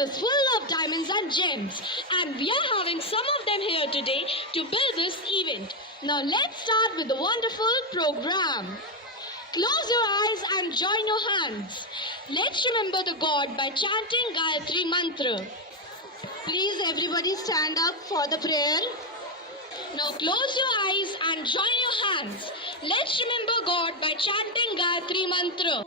world is full of diamonds and gems, and we are having some of them here today to build this event. Now let's start with the wonderful program. Close your eyes and join your hands. Let's remember the God by chanting Gayatri Mantra. Please everybody stand up for the prayer. Now close your eyes and join your hands. Let's remember God by chanting Gayatri Mantra.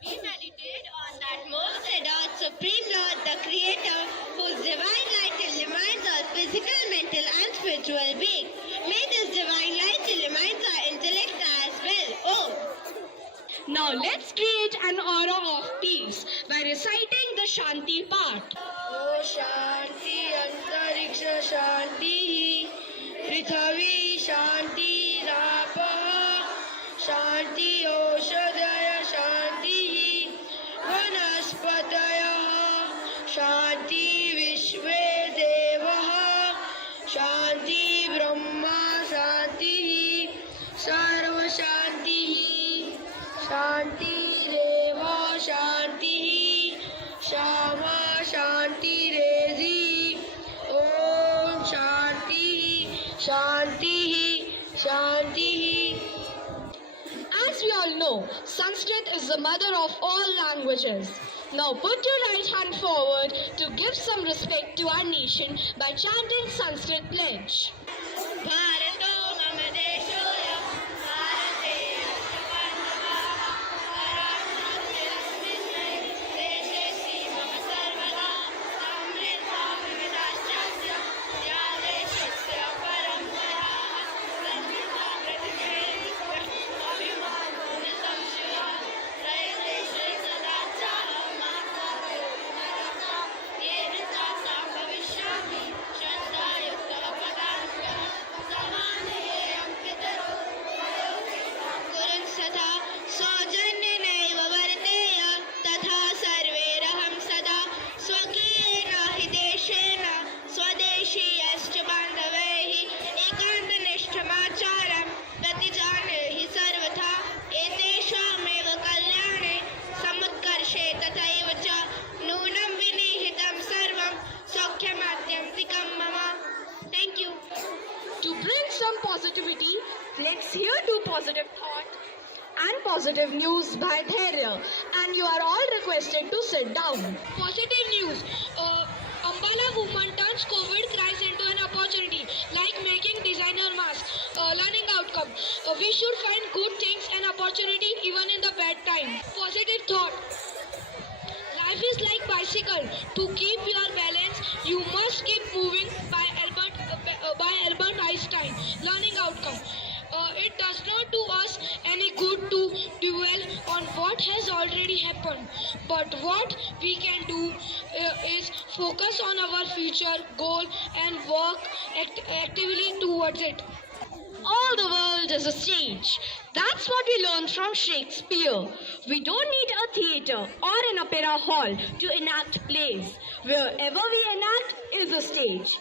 We meditate on that most adored Supreme Lord, the Creator, whose divine light illumines all physical, mental and spiritual being. May this divine light illumines our intellect as well. Oh! Now let's create an aura of peace by reciting the Shanti part. O Shanti Antariksha Shanti Prithvi Shanti Rapaha Shanti Oshadaya Shanti Vanaspataya Shanti Vishwe Devaha Shanti Brahma Shanti Sarva Shanti Shanti Reva Shanti Shama Shanti Rezi Om Shanti Shanti Shanti. As we all know, Sanskrit is the mother of all languages. Now put your right hand forward to give some respect to our nation by chanting Sanskrit pledge. Bharato mama deshoya bharate ashtavarnamaha paramnatmirasmishmai deshe sri mama sarvada samriddha vividashchasya yadeshasya paramparaha sarvita pratibhe abhimano nisamshaya rayadeshe sadachaha mahatayo vimarata yena chasam bhavishyami shraddhayukta padanka samaneyam pitaro kurun sada saujanyanaeva varteya tatha sarveraham sada swakiyena hi deshena swadeshiyascha bandhavaihi ekantaniष्ठमाचारं प्रतिजानेहि सर्वथा एतेषामेव कल्याणे समुत्कर्षे तथैव च नूनं विनिहितं सर्वं सौख्यमात्यन्तिकं मम. Thank you. To bring some positivity, let's hear two positive thoughts and positive news by Dhairya. And you are all requested to sit down. Positive news. Ambala woman turns COVID crisis into an opportunity, like making designer masks. Learning outcome. We should find good things and opportunity even in the bad time. Positive thought. Life is like bicycle. To keep your balance, you must keep moving by Albert Einstein. Learning outcome. It does not do us any good to dwell on what has already happened. But what we can do is focus on our future goal and work actively towards it. All the world is a stage. That's what we learned from Shakespeare. We don't need a theatre or an opera hall to enact plays. Wherever we enact is a stage.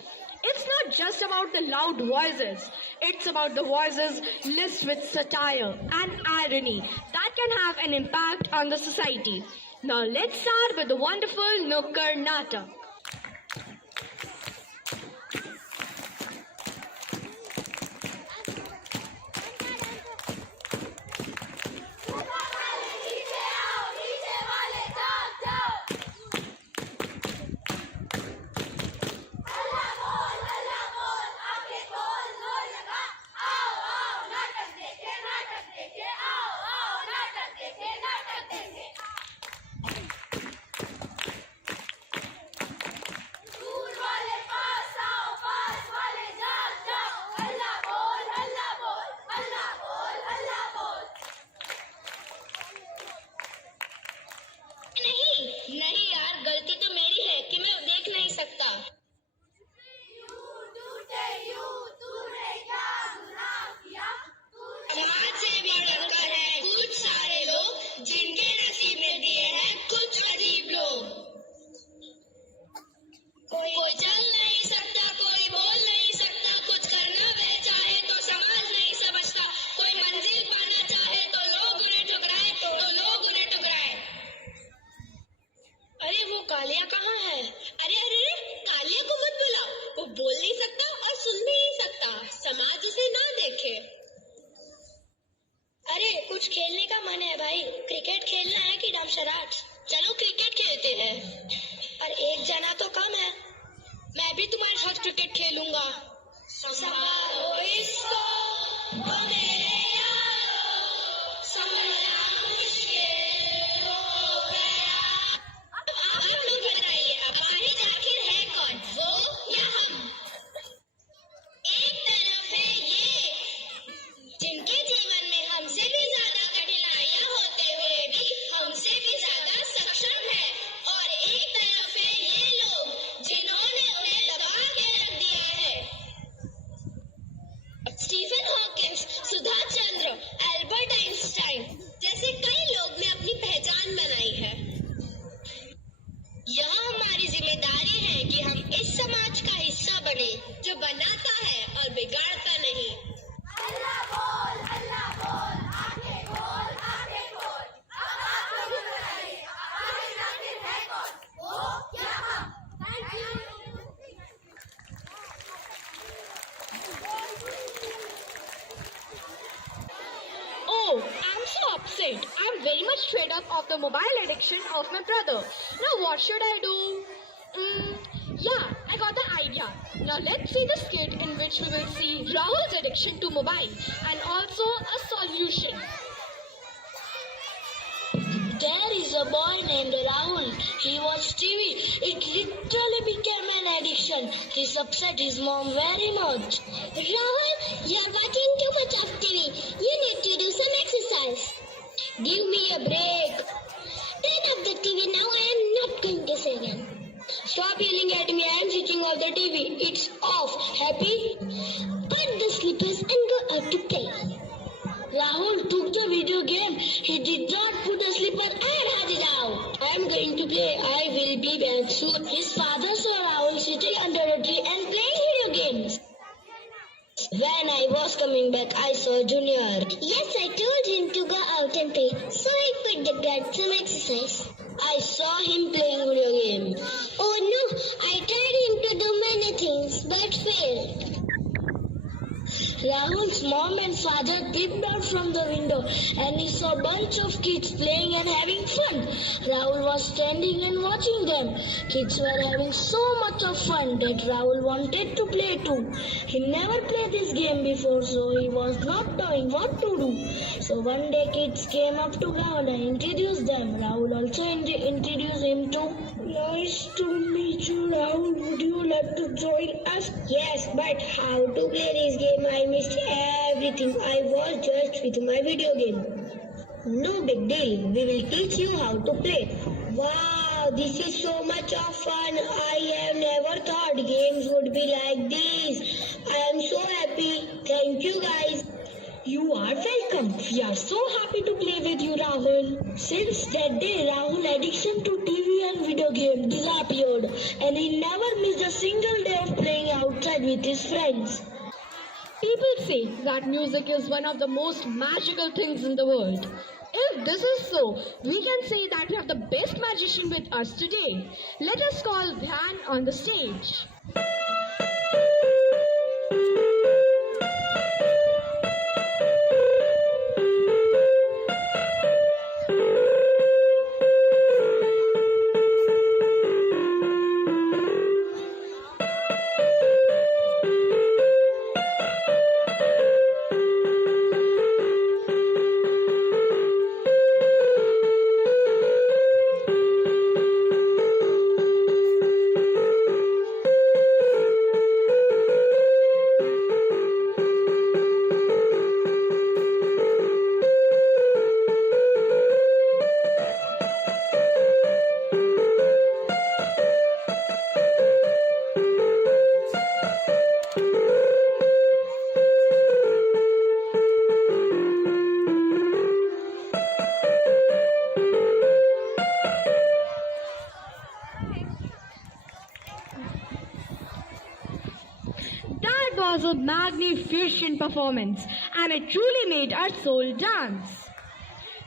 It's not just about the loud voices. It's about the voices laced with satire and irony that can have an impact on the society. Now let's start with the wonderful Nukkar Natak. चलो cricket खेलते हैं। पर एक जना तो कम है। मैं भी तुम्हारे साथ क्रिकेट खेलूंगा। संभालो इसको ओ मेरे यारो, संभलना मुश्किल हो गया। आप लोग बताइए, अपाहिज आखिर है कौन, वो या हम? एक तरफ है ये जिनके जीवन में हमसे भी ज्यादा कठिनाइयां होते हुए भी हमसे भी ज्यादा सक्षम है, और एक तरफ है ये लोग जिन्होंने उन्हें दबा के रख दिया है। स्टीफन हॉकिंस, सुधा चंद्र, एल्बर्ट आइंस्टाइन जैसे कई लोग ने अपनी पहचान बनाई है। यह हमारी जिम्मेदारी है कि हम इस समाज का हिस्सा बने जो बनाता है और बिगाड़ता नहीं। Oh, I'm so upset. I'm very much fed up of the mobile addiction of my brother. Now what should I do? Yeah, I got the idea. Now let's see the skit in which we will see Rahul's addiction to mobile and also a solution. There is a boy named Rahul. He watched TV. It literally became an addiction. This upset his mom very much. Rahul, you are watching too much of TV. You need to do some exercise. Give me a break. Turn off the TV now. I am not going to say again. Stop yelling at me. I am switching off the TV. It's off. Happy? Put the slippers and go out to play. Rahul took the video game. He did not put the slipper and had it out. I am going to play. I will be back soon. His father saw Rahul sitting under a tree and playing video games. When I was coming back, I saw Junior. Yes, I told him to go out and play, so he could get some exercise. I saw him playing video games. Oh no, I tried him to do many things but failed. Rahul's mom and father peeped out from the window and he saw a bunch of kids playing and having fun. Rahul was standing and watching them. Kids were having so much of fun that Rahul wanted to play too. He never played this game before, so he was not knowing what to do. So one day kids came up to Rahul and introduced them. Rahul also introduced him to. Nice to meet you, Rahul. Would you like to join us? Yes, but how to play this game? I missed everything. I was just with my video game. No big deal. We will teach you how to play. Wow, this is so much of fun. I have never thought games would be like this. I am so happy. Thank you guys. You are welcome. We are so happy to play with you, Rahul. Since that day, Rahul's addiction to TV and video games disappeared and he never missed a single day of playing outside with his friends. People say that music is one of the most magical things in the world. If this is so, we can say that we have the best magician with us today. Let us call Dhyan on the stage. That was a magnificent performance and it truly made our soul dance.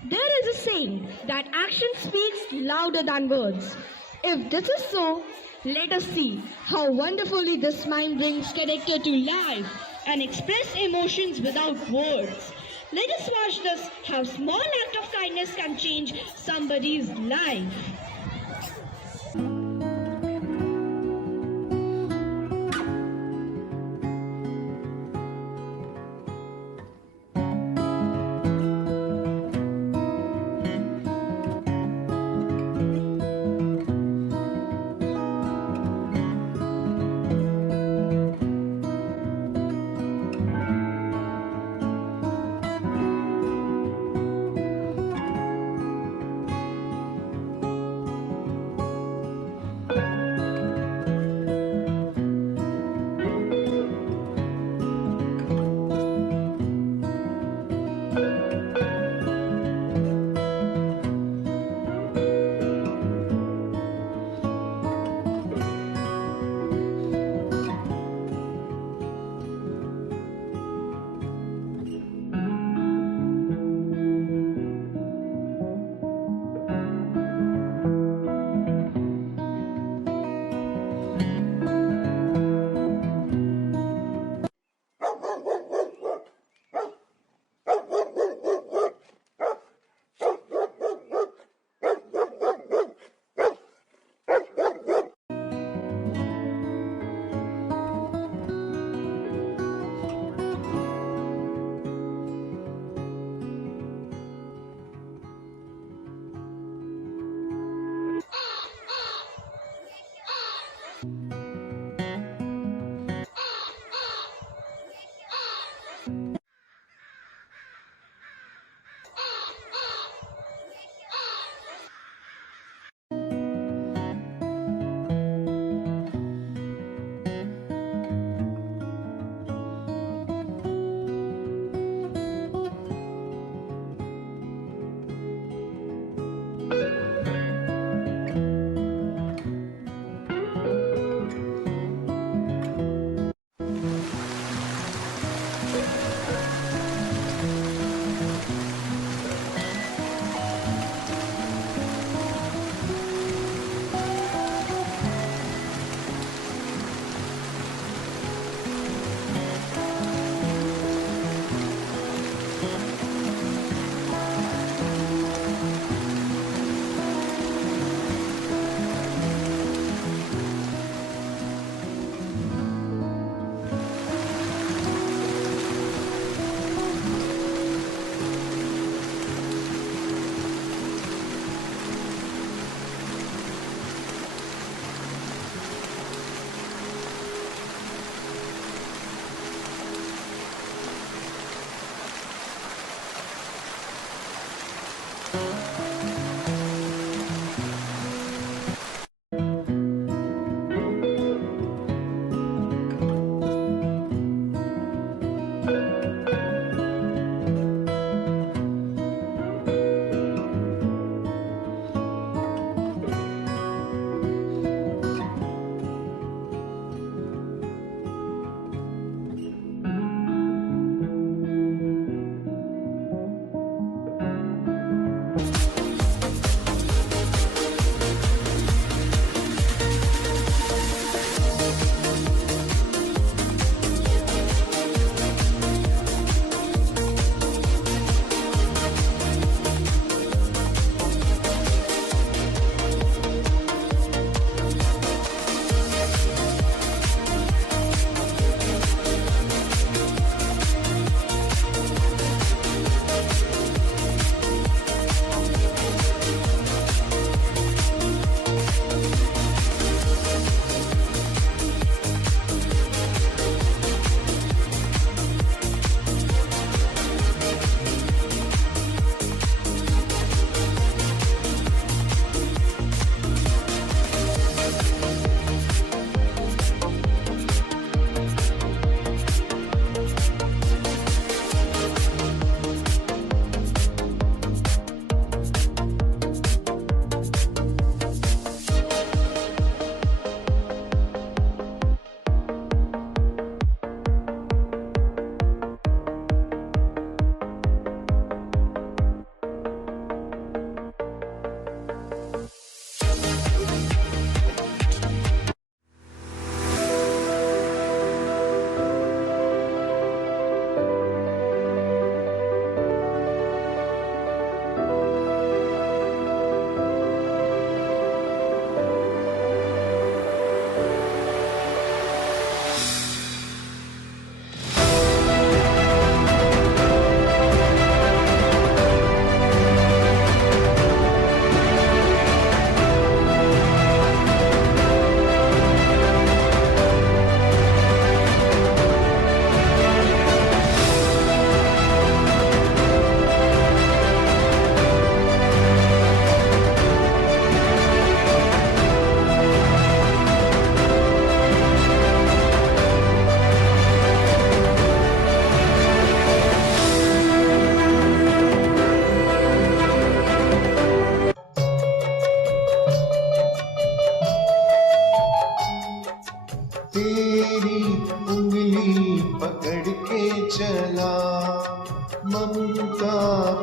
There is a saying that action speaks louder than words. If this is so, let us see how wonderfully this mind brings character to life and express emotions without words. Let us watch this how small act of kindness can change somebody's life.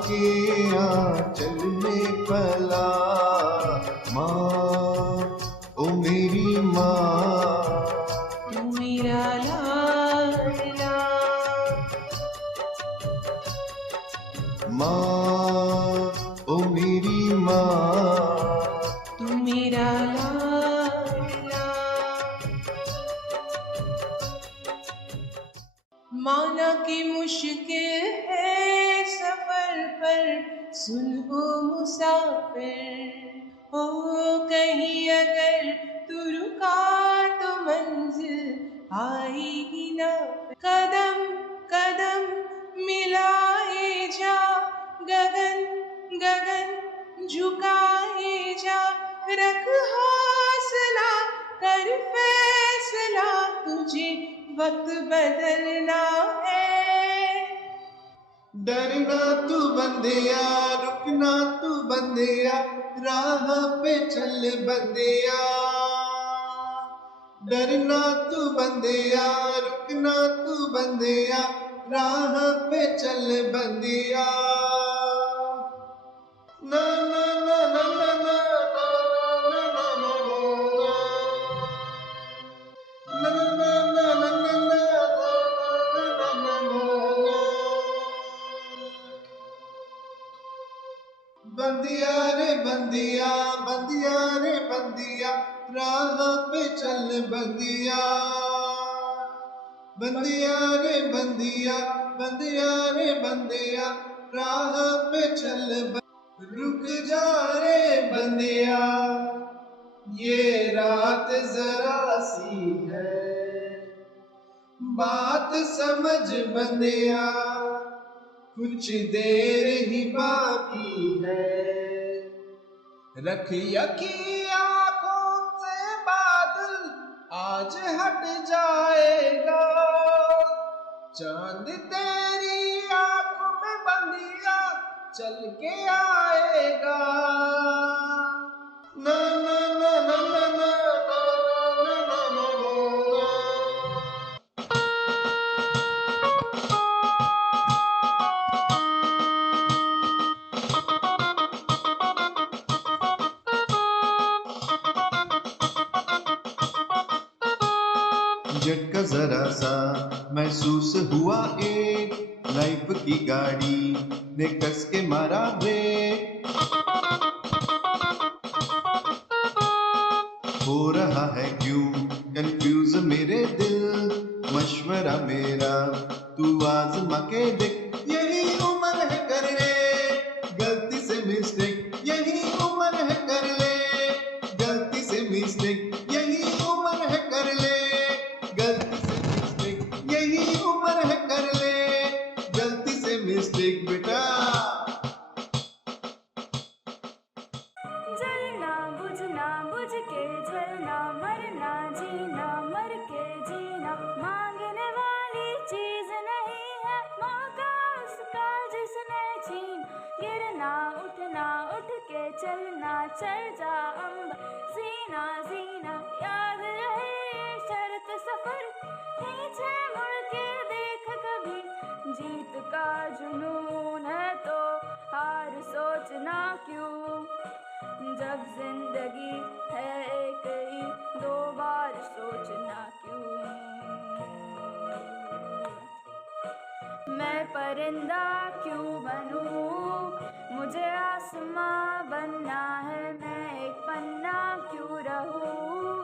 के आंचल में पला। माँ ओ मेरी माँ, तू मेरा लाडला। माँ ओ मेरी माँ, तू मेरा लाडला। माना कि मुश्किल है सफर पर, सुन ओ मुसाफिर। हो कहीं अगर तू रुका तो मंजिल आएगी ना। कदम कदम मिलाए जा, गगन गगन झुकाए जा। रख हौसला, कर फैसला, तुझे वक्त बदलना है। डरना तू बंदिया, रुकना तू बंदिया, राह पे चल बंदिया। डरना तू बंदिया, रुकना तू बंदिया, राह पे चल बंदिया। ना ना ना ना ना ना ना ना ना ना ना ना ना ना ना। बंदिया रे बंदिया, बंदिया रे बंदिया, राह पे चल बंदिया। बंदिया रे बंदिया, बंदिया रे बंदिया, राह पे चल रुक जा रे बंदिया, ये रात जरा सी है, बात समझ बंदिया, कुछ देर ही बाकी है। रख यकीन आंखों से बादल आज हट जाएगा। चांद तेरी आंखों में बंदिया चल के आएगा। ना ना ना ना ना ना ना ना ना ना। झटका जरा सा महसूस हुआ, एक लाइफ की गाड़ी ने कस के मारा ब्रेक। हो रहा है क्यों कंफ्यूज मेरे दिल, मशवरा मेरा तू आजमा के देख। यही उम्र है कर ले गलती से मिस्टेक, यही उम्र है कर ले गलती से मिस्टेक, यही उम्र है कर ले गलती से मिस्टेक, यही उम्र है कर ले गलती से मिस्टेक बेटा। जलना बुझना बुझ के जलना, मरना जीना मर के जीना, मांगने वाली चीज नहीं है मौका उसका जिसने छीन। गिरना उठना उठ के चलना, चल जा अंबर सीना सीना, याद रहे ये शर्त सफर, पीछे मुड़ के देख कभी। जीत का जुनून है तो हार सोचना क्यों, जब जिंदगी है एक ही दो बार सोचना क्यों। मैं परिंदा क्यों बनूं, मुझे आसमां बनना है। मैं एक पन्ना क्यों रहूं,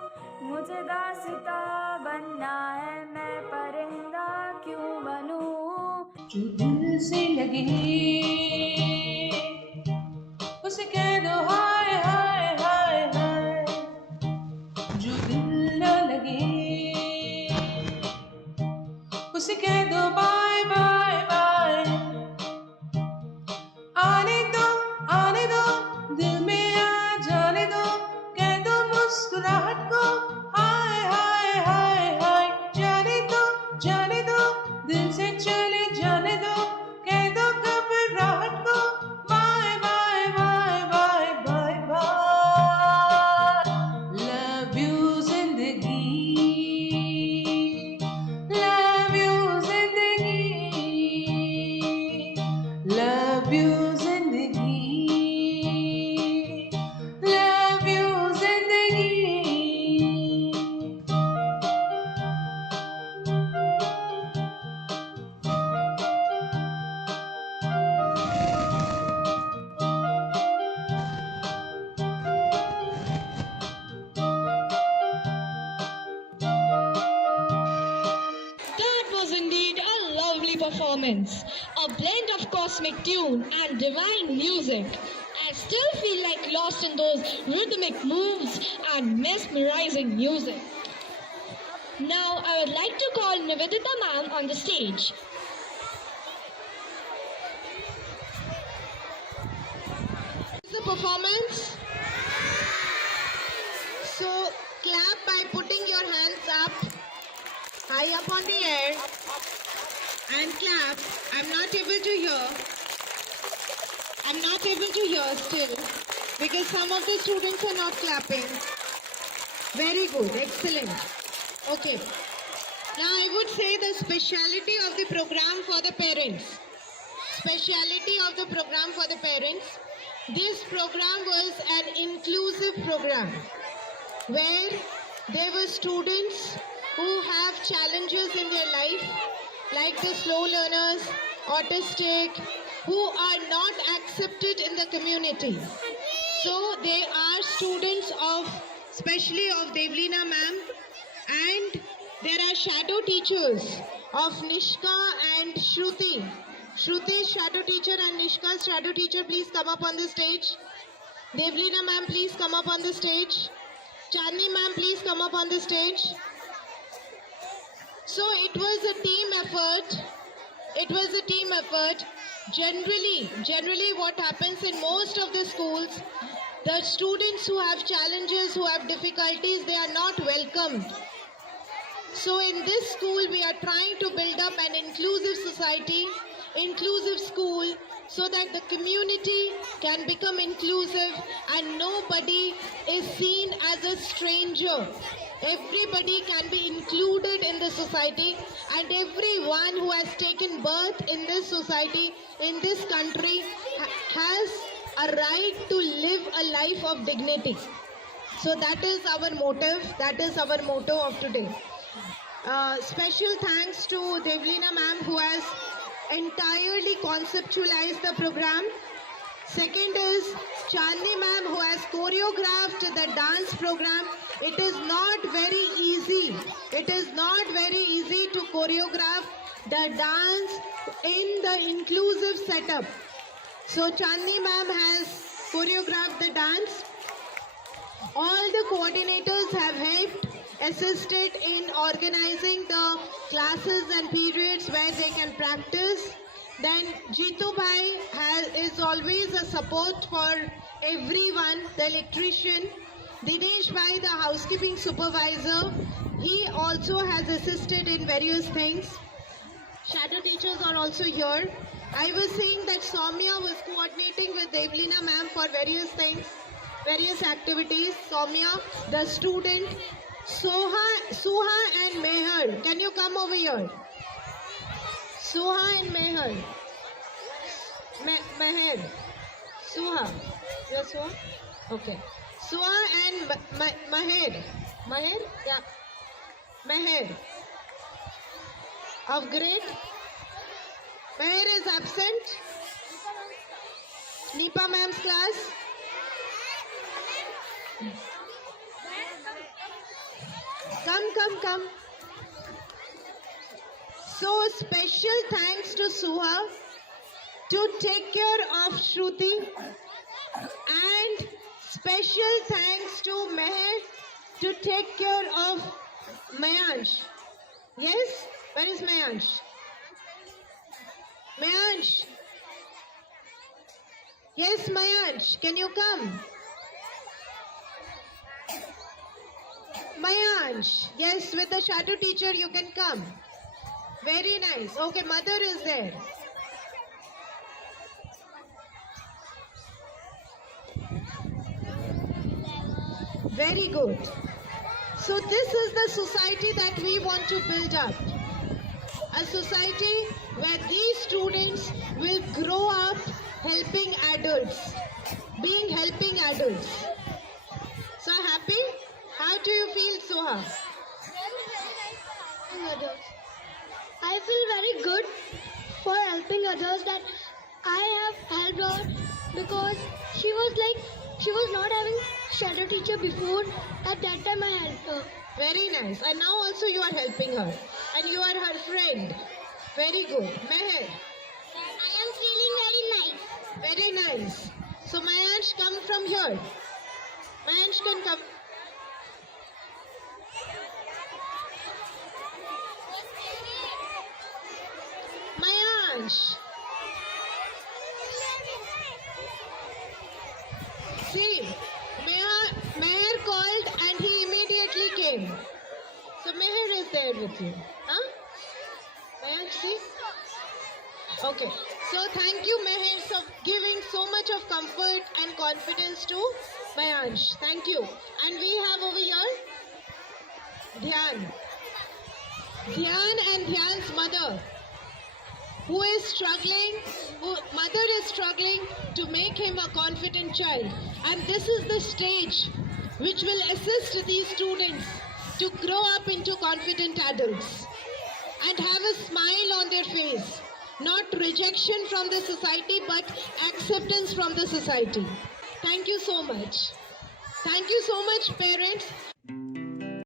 मुझे दास्ता बनना है। मैं परिंदा क्यों बनूं। जो दिल से लगे उसे कह दो हाय हाय हाय हाय, जो दिल न लगे उसे कह दो बाय बाय बाय। आने दो दिल में आ जाने दो, कह दो मुस्कुराहट को हाय हाय हाय हाय। जाने दो दिल से चले जाने दो, कह दो घबराहट को bye bye bye bye bye bye. Love you जिंदगी, लव यू जिंदगी, love you performance, a blend of cosmic tune and divine music. I still feel like lost in those rhythmic moves and mesmerizing music. Now I would like to call Nivedita ma'am on the stage. The performance. So clap by putting your hands up, high up on the air, and clap. I'm not able to hear. I'm not able to hear still because some of the students are not clapping. Very good, excellent. Okay. Now I would say the speciality of the program for the parents. Speciality of the program for the parents. This program was an inclusive program where there were students who have challenges in their life like the slow learners, autistic, who are not accepted in the community. So they are students of, especially of Devlina ma'am, and there are shadow teachers of Nishka and Shruti. Shruti's shadow teacher and Nishka's shadow teacher, please come up on the stage. Devlina ma'am, please come up on the stage. Chandni ma'am, please come up on the stage. So it was a team effort. It was a team effort. Generally what happens in most of the schools, the students who have challenges, who have difficulties, they are not welcomed. So in this school, we are trying to build up an inclusive society, inclusive school, so that the community can become inclusive and nobody is seen as a stranger. Everybody can be included in the society, and everyone who has taken birth in this society, in this country, has a right to live a life of dignity. So that is our motive, that is our motto of today. Special thanks to Devlina ma'am who has entirely conceptualized the program. Second is Chandni ma'am who has choreographed the dance program. It is not very easy. It is not very easy to choreograph the dance in the inclusive setup. So Chandni ma'am has choreographed the dance. All the coordinators have helped, assisted in organizing the classes and periods where they can practice. Then Jitu Bhai is always a support for everyone, the electrician. Dinesh Bhai, the housekeeping supervisor, he also has assisted in various things. Shadow teachers are also here. I was saying that Soumya was coordinating with Devlina ma'am for various things, various activities. Soumya, the student, Suha and Meher. Can you come over here? Suha and Meher. Meher. Suha. You are Suha? Okay. Suha and Meher. Meher? Yeah. Meher. Of grade? Meher is absent. Nipa ma'am's class. Come. So special thanks to Suha to take care of Shruti, and special thanks to Meher to take care of Mayansh. Yes? Where is Mayansh? Mayansh. Yes, Mayansh. Can you come? Mayansh. Yes, with the shadow teacher you can come. Very nice. Okay, mother is there. Very good. So this is the society that we want to build up. A society where these students will grow up helping adults, being helping adults. So happy? How do you feel, Suha? I feel very good for helping others, that I have helped her because she was not having shadow teacher before. At that time I helped her. Very nice. And now also you are helping her. And you are her friend. Very good. Meher. I am feeling very nice. Very nice. So Mayansh, come from here. Mayansh can come. Mayansh. See, Meher called and he immediately came. So Meher is there with you. Huh? Mayansh, see? Okay. So thank you, Meher, for giving so much of comfort and confidence to Mayansh. Thank you. And we have over here Dhyan. Dhyan and Dhyan's mother, who is struggling, mother is struggling to make him a confident child. And this is the stage which will assist these students to grow up into confident adults and have a smile on their face. Not rejection from the society, but acceptance from the society. Thank you so much. Thank you so much, parents.